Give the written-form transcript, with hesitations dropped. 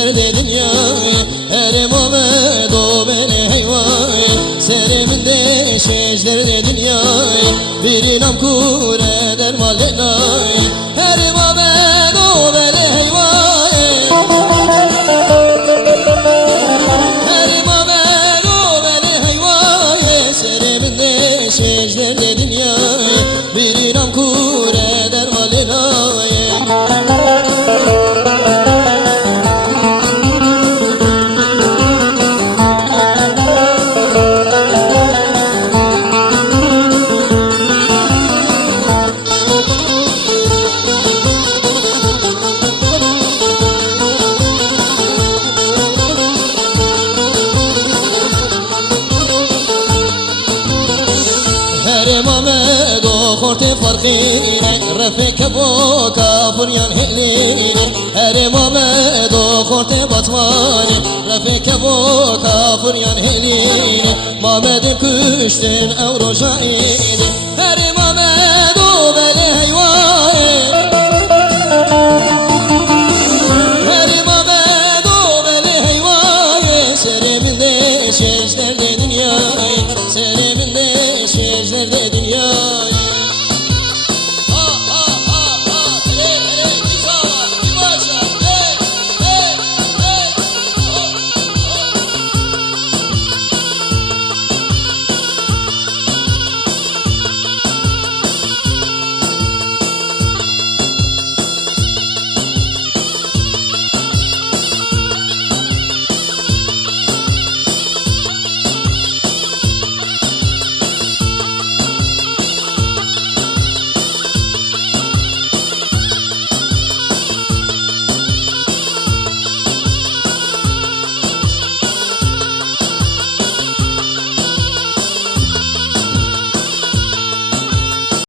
şecler dedin ya Her Muhammed o beni heyvay Sereminde şecler dedin ya Bir inam kur eder malenay Her Muhammed o beni heyvay Her Muhammed o beni heyvay Sereminde şecler dedin ya Bir inam kur eder malenay Her Muhammed o korte farkine Refeke bu kafir yan hiline Her Muhammed o korte batmane Refeke bu kafir yan hiline Muhammed'in küştün evro şaine